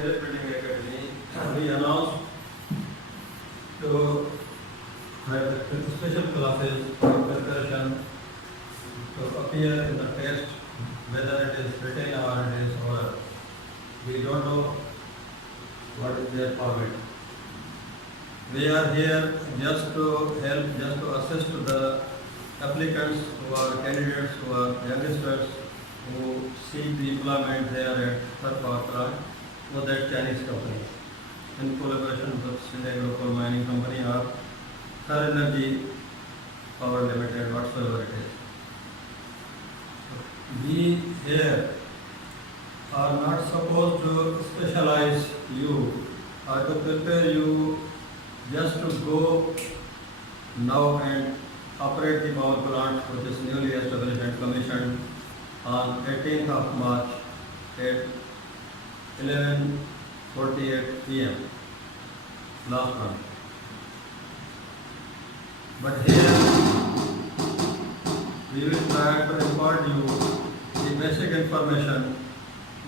Printing Academy, we announced to have special classes for preparation to appear in the test, whether it is written or it is oral. We don't know what is their format. We are here just to help, just to assist the applicants who are candidates, who are youngsters, who seek the employment there at Third Power Plant with that Chinese company in collaboration with Sindh Coal Mining Company or Thar Energy Power Limited, whatsoever it is. We here are not supposed to specialize you or to prepare you just to go now and operate the power plant which is newly established and commissioned on 18th of March at 11:48 p.m. last month. But here we will try to impart you the basic information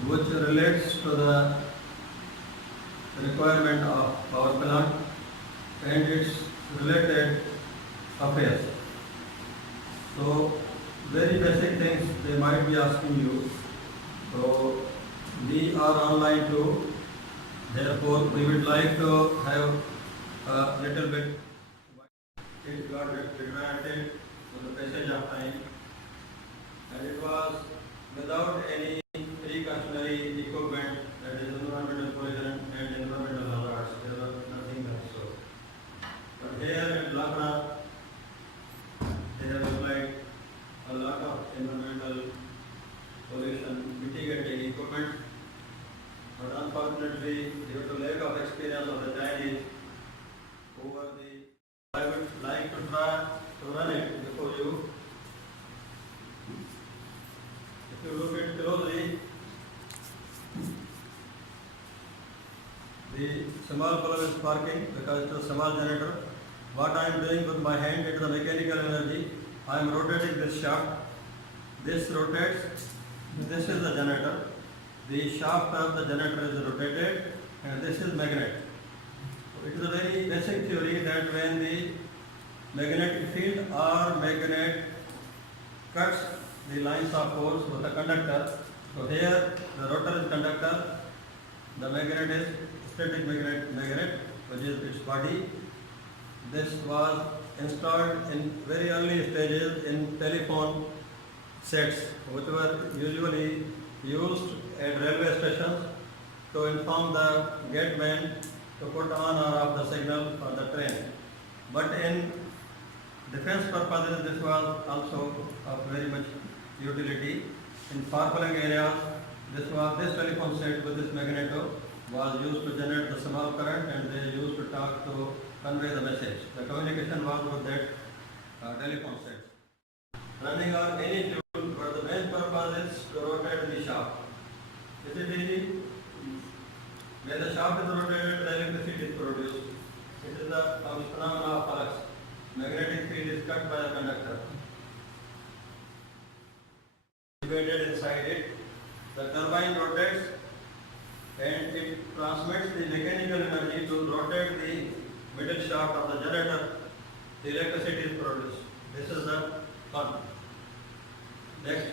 which relates to the requirement of power plant and its related affairs. So very basic things they might be asking you. So we are online too. Therefore, we would like to have a little bit. It got granted to the passage of time, and it was without any precautionary equipment, that is environmental pollution and environmental hazards. There was nothing else so. But here at Lakra, they have applied a lot of environmental pollution mitigating equipment. But unfortunately, due to lack of experience of the Chinese, I would like to try to run it before you. If you look at it closely, the small bulb is sparking because it is a small generator. What I am doing with my hand, it is a mechanical energy. I am rotating this shaft. This rotates. This is the generator. The shaft of the generator is rotated, and this is magnet. So it is a very basic theory that when the magnetic field or magnet cuts the lines of force with a conductor, so here the rotor is conductor, the magnet is static magnet, which is its body. This was installed in very early stages in telephone sets, which were usually used at railway stations to inform the gateman to put on or off the signal for the train. But in defense purposes, this was also of very much utility. In far-flung areas, this telephone set with this magneto was used to generate the small current, and they used to talk to convey the message. The communication was with that telephone set. Running on any fuel, but the main purpose is to rotate the shaft. Is it easy? When the shaft is rotated, the electricity is produced. It is the phenomenon of flux. Magnetic field is cut by a conductor. Embedded inside it, the turbine rotates and it transmits the mechanical energy to rotate the middle shaft of the generator. The electricity is produced. This is the pump. Next.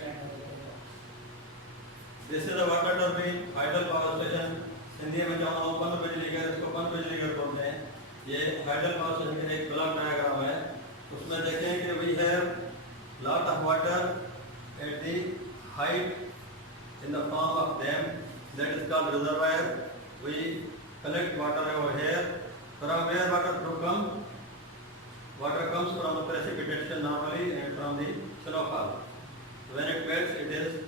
This is a water turbine, idle power station. Hindi में जहाँ हम पन बिजली घर, इसको पन बिजली घर बोलते हैं. ये idle power station का एक ब्लॉक डायग्राम है. उसमें देखें कि we have lot of water at the height in the form of dam, that is called reservoir. We collect water over here. From where water to come? Water comes from the precipitation normally and from the snowfall. When it melts, it is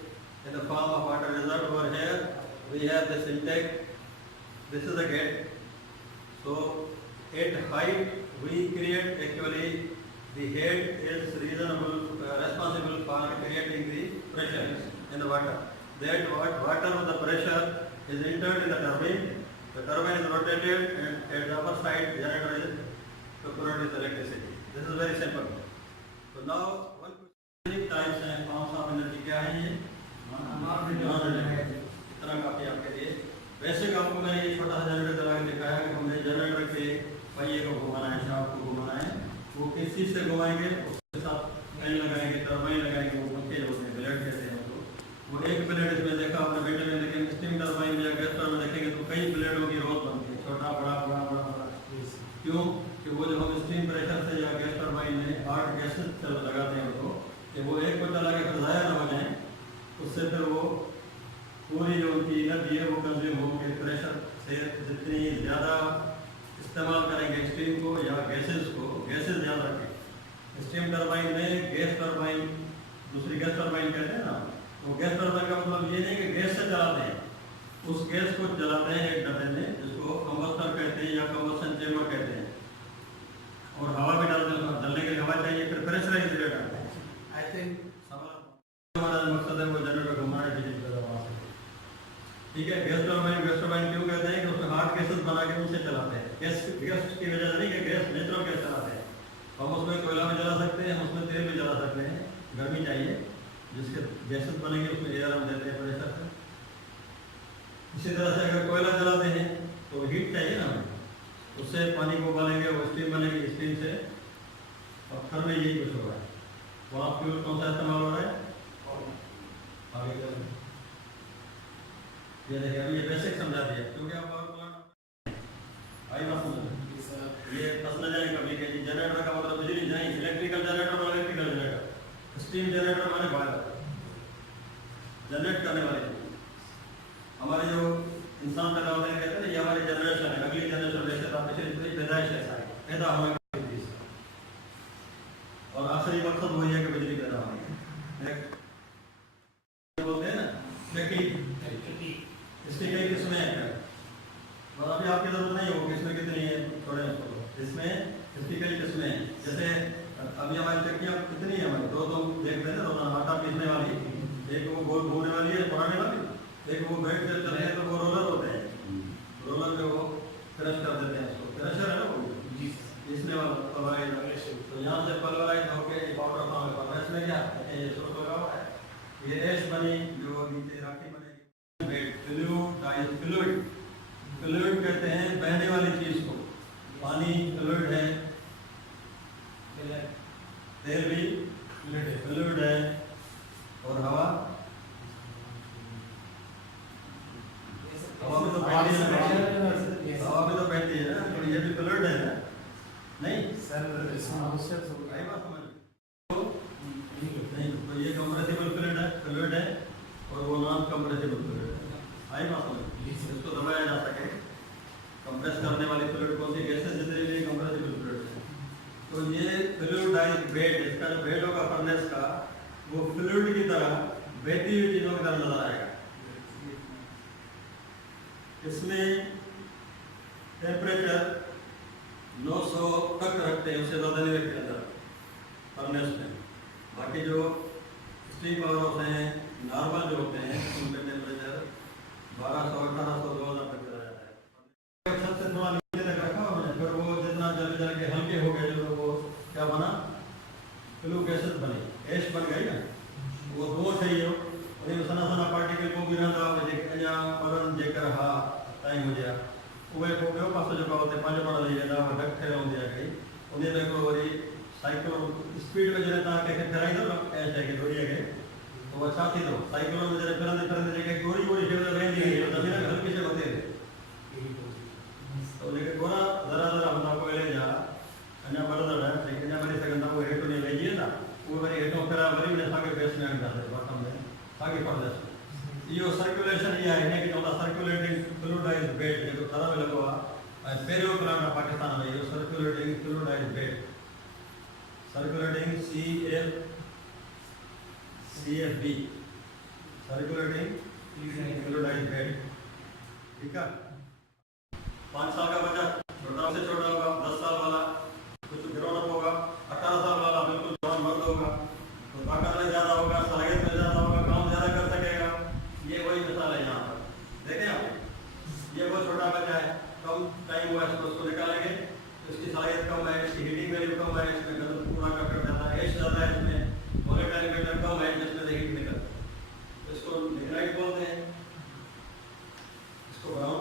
in the form of water reserve. Over here, we have this intake. This is the gate. So, at height, we create actually the head is responsible for creating the pressure in the water. That water with the pressure is entered in the turbine. The turbine is rotated, and at the upper side, the generator is to produce electricity. This is very simple. So now, one question: types and forms of energy क्या है ये? इतना काफी आपके लिए. वैसे आपको मैंने ये छोटा सा जनरेटर चला के दिखाया कि हमने जनरेटर के पहिए को घुमाना है, शाफ्ट को घुमाना है। वो किस चीज़ से घुमाएंगे, उसके साथ फैन लगाएंगे, टरबाइन लगाएंगे, वो पंखे होते हैं, ब्लेड कहते हैं उसको। वो एक ब्लेड इसमें देखा आपने बेटे में, लेकिन स्टीम टरबाइन में या गैस टरबाइन में देखेंगे तो कई ब्लेडों की रोज बनती है, छोटा बड़ा बड़ा बड़ा बड़ा। क्यों कि वो जब हम स्टीम प्रेशर से या गैस टरबाइन में हार्ड गैसेस लगाते हैं उसको, कि वो एक को चला के फिर ज़ाया ना हो जाए, उससे फिर वो पूरी जो उनकी एनर्जी है वो कंज्यूम होगी। प्रेशर से जितनी ज़्यादा इस्तेमाल करेंगे स्टीम को या गैसेस को, गैसेस ध्यान रखें। स्टीम टरबाइन में गैस टरबाइन, दूसरी गैस टरबाइन कहते हैं ना, तो गैस टरबाइन का मतलब ये नहीं कि गैस से चलाते हैं, उस गैस को जलाते हैं एक डब्बे में जिसको कंबस्टर कहते हैं या कंबस्शन चेम्बर कहते हैं, और हवा भी डालते हैं, जलने के लिए हवा चाहिए, फिर प्रेशराइज रेट आता है। आई थिंक हमारा मकसद है वो जनरेटर घुमाना है बिजली पैदा वहाँ से। ठीक है, गैस टरबाइन क्यों कहते हैं कि उसमें हार्ड गैसेस बना के उनसे चलाते हैं। गैस की वजह से नहीं कि गैस नेचुरल गैस चलाते हैं, हम उसमें कोयला भी जला सकते हैं, हम उसमें तेल भी जला सकते हैं। गर्मी चाहिए, जिसके गैसेस बनेंगे उसमें एयर हम देते हैं प्रेशर से। इसी तरह से अगर कोयला जलाते हैं तो हीट चाहिए ना, उससे पानी को उबालेंगे, वो स्टीम बनेगी, स्टीम से पत्थर में यही कुछ हो रहा है। वहाँ फ्यूल कौन सा इस्तेमाल हो रहा है, आगे चलते ये देखिए अभी ये बेसिक समझा दिया, क्योंकि आप आई बात समझ ये फंस न जाए कभी कि जनरेटर का मतलब बिजली नहीं, इलेक्ट्रिकल जनरेटर और इलेक्ट्रिकल जनरेटर। स्टीम जनरेटर माने बॉयलर, जनरेट करने वाले हमारे जो इंसान पैदा होते हैं, कहते हैं ये हमारी जनरेशन है, अगली जनरेशन वैसे था, पिछली पैदाइश है, पैदा होने का और आखिरी मकसद वही है कि बिजली पैदा होनी है। बोलते हैं ना इसकी कई किस्में हैं, और अभी आपकी जरूरत नहीं होगी इसमें कितनी है, थोड़े इसमें इसकी कई किस्में हैं। जैसे अभी हमारी चक्कियाँ कितनी है, हमारी दो देखते हैं ना, आटा पीसने वाली, एक वो गोल घूमने वाली है पुराने वाली, एक वो बेल्ट से चले हैं तो वो रोलर होते हैं, रोलर पे वो क्रश कर देते हैं उसको, क्रशर है ना वो पीसने वाला पल्वराइज। तो यहाँ से पल्वराइज होकर पाउडर फॉर्म में पड़ रहा है। इसमें क्या ये सोच लगा हुआ है, ये ऐश बनी जो नीचे राखी बनेगी। फ्लूइड कहते हैं बहने वाली चीज को, पानी फ्लूइड है, तेल भी फ्लूइड है, और हवा भी तो बहती है ना, हवा भी तो बहती है ना, तो ये भी फ्लूइड है ना, नहीं सर आई बात समझ नहीं। तो ये कंप्रेसिबल फ्लूइड है और वो नॉन कंप्रेसिबल फ्लूइड है। आई बात समझ, इसको दबाया जा सके। कंप्रेस करने वाली फ्लूइड कौन सी, गैसेस जितने भी कंप्रेसिबल फ्लूइड है। तो ये फ्लूइडाइज्ड बेड, इसका जो बेड होगा फर्नेस का, वो फ्लूइड की तरह बहती हुई चीजों की तरह नजर आएगा। इसमें टेम्परेचर 900 तक रखते हैं, उससे ज़्यादा नहीं रखते अंदर फर्नेस में। बाकी जो स्टीम पावर होते हैं नॉर्मल जो होते हैं उनका टेम्परेचर 1200 1800 2000 तक चला जाता है। छत से थोड़ा नीचे तक रखा हुआ है, फिर वो जितना जल जल के हल्के हो गए जो वो क्या बना, फ्लू गैसेस बनी, ऐश बन गई ना, वो दो चाहिए और सना सना पार्टिकल को गिरंदा अञा पढ़ण जेकर हा टाइम हुजे उहे को ॿियो पासो जेको हुते पंहिंजो पाण लही वेंदा, उहा ढक ठहियल हूंदी आहे हिकिड़ी, उन में हिकिड़ो वरी साइक्लोन स्पीड में जॾहिं तव्हां कंहिंखे फिराईंदो न ऐश खे डोरीअ खे, तो उहा छा थींदो, साइक्लोन में जॾहिं फिरंदे फिरंदे जेके गोरी गोरी शइ वेंदी हुई ज़मीन में हल्की शइ मथे तो जेके गोरा ज़रा ज़रा हूंदा कोयले जा अञा ॿरंदड़ जेके अञा ॿरी सघंदा उहे हेठि उन लहिजी वेंदा, उहे वरी हेठों फिरा वरी उन असांखे बेस में आणींदासीं बॉटम में साॻी पढ़ंदासीं। इहो सर्कुलेशन इहा आहे, हिनखे चवंदा सर्कुलेटिंग फ्लूइडाइज्ड बेड, जेको थर में लॻो आहे। ऐं पहिरियों प्लान आहे पाकिस्तान में इहो circulating fluidized bed, circulating CFB, circulating fluidized bed. ठीक है, 5 साल का बच्चा छोटा से छोटा होगा, 10 साल वाला कुछ ग्रोन अप होगा, 18 साल वाला बिल्कुल जवान मर्द होगा, तो ताकत में ज़्यादा होगा, सलाहियत में ज़्यादा होगा, काम ज़्यादा कर सकेगा। ये वही मिसाल है यहाँ पर देखें आप, ये बहुत छोटा बच्चा है, कम टाइम हुआ है, उसको निकालेंगे, इसकी सलाहियत कम है, इसकी हीटिंग वैल्यू कम है, इसमें गर्म पूरा कर जाता है, एश ज़्यादा है, इसमें वोलेटाइल मैटर कम है, जिसमें से हीट निकलता है, इसको निकलाइट बोलते हैं। इसको brown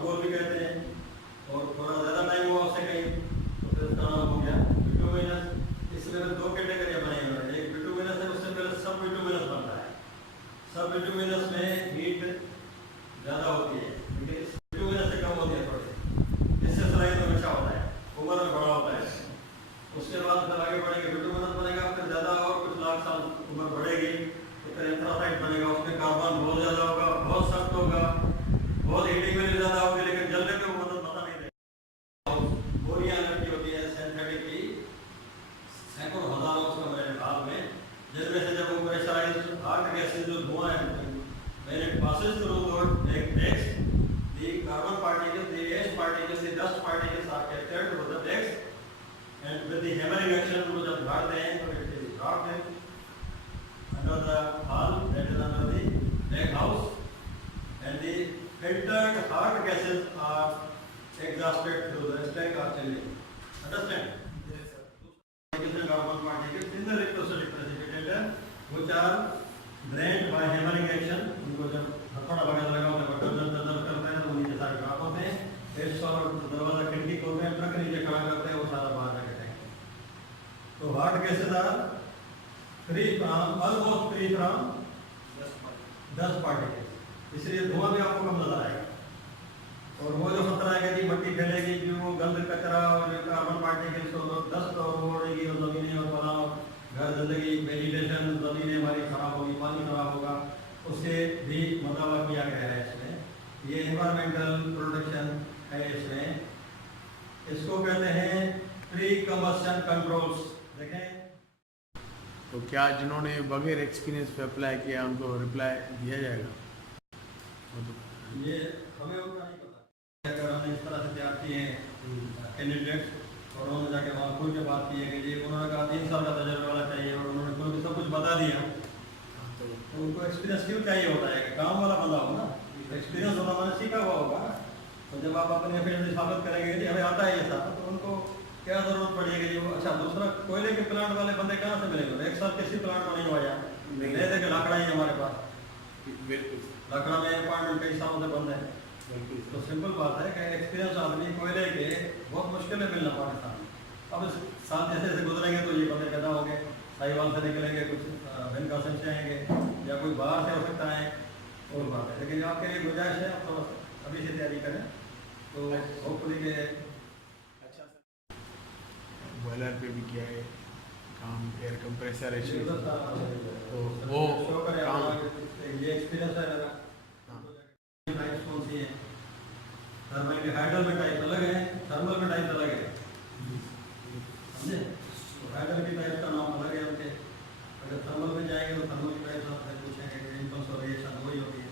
particles, the dust particles are captured with the decks, and with the hammering action, वो जब गाड़ते हैं तो it is dropped under the hall, that is under the deck house, and the filtered hard gases are exhausted through the stack or chimney. Understand? Yes, sir. Particles and carbon particles in the electrostatic precipitator, which are drained by hammering action. उनको जब थोड़ा बगल लगा होता है, बटन दर्द करता है तो वो नीचे सारे ड्रॉप होते हैं। फिर और दरवाजा खिड़की खोलते हैं, ट्रक नीचे खड़ा करते हैं, वो सारा बाहर जाके फेंकते हैं। तो hard gases are free from, almost free from dust particles. इसलिए धुआं भी आपको कम नजर आएगा। और वो जो खतरा है कि मट्टी फैलेगी, जो वो गंद कचरा और कार्बन पार्टिकल्स और डस्ट और उड़ेगी और जमीनें और बनाओ घर जिंदगी वेजिटेशन जमीनें हमारी खराब होगी, पानी खराब होगा, उससे भी मुताबा किया गया है इसमें। ये एनवायरमेंटल प्रोटेक्शन है इसमें। इसको कहते हैं प्री कंबस्शन कंट्रोल्स। देखें तो क्या जिन्होंने बगैर एक्सपीरियंस पे अप्लाई किया उनको रिप्लाई दिया जाएगा? ये हमें उतना नहीं पता। अगर हमने इस तरह से तैयार किए हैं कैंडिडेट्स और उन्होंने जाके वहाँ खुल के बात की है कि जी उन्होंने कहा 3 साल का तजर्बा वाला चाहिए और उन्होंने खुल के सब कुछ बता दिया, तो उनको एक्सपीरियंस क्यों चाहिए होता है कि काम वाला बंदा हो ना, एक्सपीरियंस होना मैंने सीखा हुआ होगा। तो जब आप अपने एफिडेविट साबित करेंगे कि हमें आता है ये सब, तो उनको क्या ज़रूरत पड़ेगी कि वो अच्छा दूसरा कोयले के प्लांट वाले बंदे कहाँ से मिलेंगे? एक साल किसी प्लांट में नहीं हुआ, ले दे के लाकड़ा ही हमारे पास, लकड़ा में अपार्टमेंट कई सालों से बंद है। तो सिंपल बात है कि एक्सपीरियंस आदमी कोयले के बहुत मुश्किल है मिलना पाकिस्तान में। अब इस साल जैसे जैसे गुजरेंगे तो ये बंदे पैदा होंगे, साहिवाल से निकलेंगे, कुछ भिन्न कासिम से आएंगे या कोई बाहर से हो सकता है, और बात है। लेकिन आपके लिए गुजारिश है आप थोड़ा अभी से तैयारी करें तो होपफुली के अच्छा सर, बॉयलर पे भी किया है काम, एयर कंप्रेसर है, तो वो काम ये एक्सपीरियंस है मेरा। टाइप्स कौन सी हैं? थर्मल के हाइड्रल में टाइप अलग है, थर्मल में टाइप अलग है, समझे? हाइड्रल की टाइप का नाम अलग है उनके। अगर थर्मल में जाएंगे तो थर्मल की टाइप आपसे पूछेंगे कि इम्पल्स और रिएक्शन वही होती है।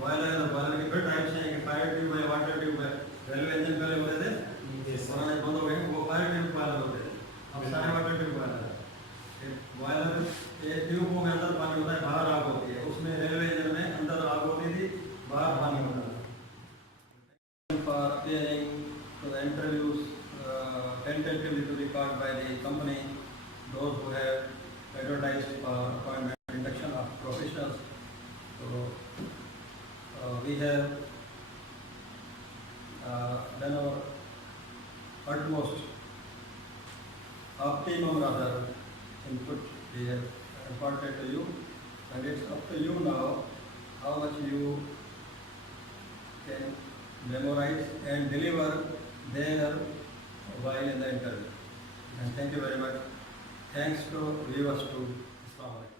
बॉयलर है, बॉयलर के फिर टाइप्स हैं कि फायर ट्यूब है, वाटर ट्यूब है। रेलवे इंजन पहले होते थे, पुराने बंद हो गए, वो फायर ट्यूब बॉयलर होते थे, अब सारे वाटर ट्यूब बॉयलर है। बॉयलर एक ट्यूब में अंदर पानी होता है, बाहर आग होती है, उसमें रेलवे इंजन में अंदर आग होती थी, बाहर पानी होता था। For appearing to the interviews tentatively to be called by the company, those who have advertised for appointment induction of professionals. So we have done our utmost, optimum rather, input we have imparted to you, and it's up to you now how much you can memorize and deliver there while in the interview. And thank you very much. Thanks to viewers too. Assalamu alaikum.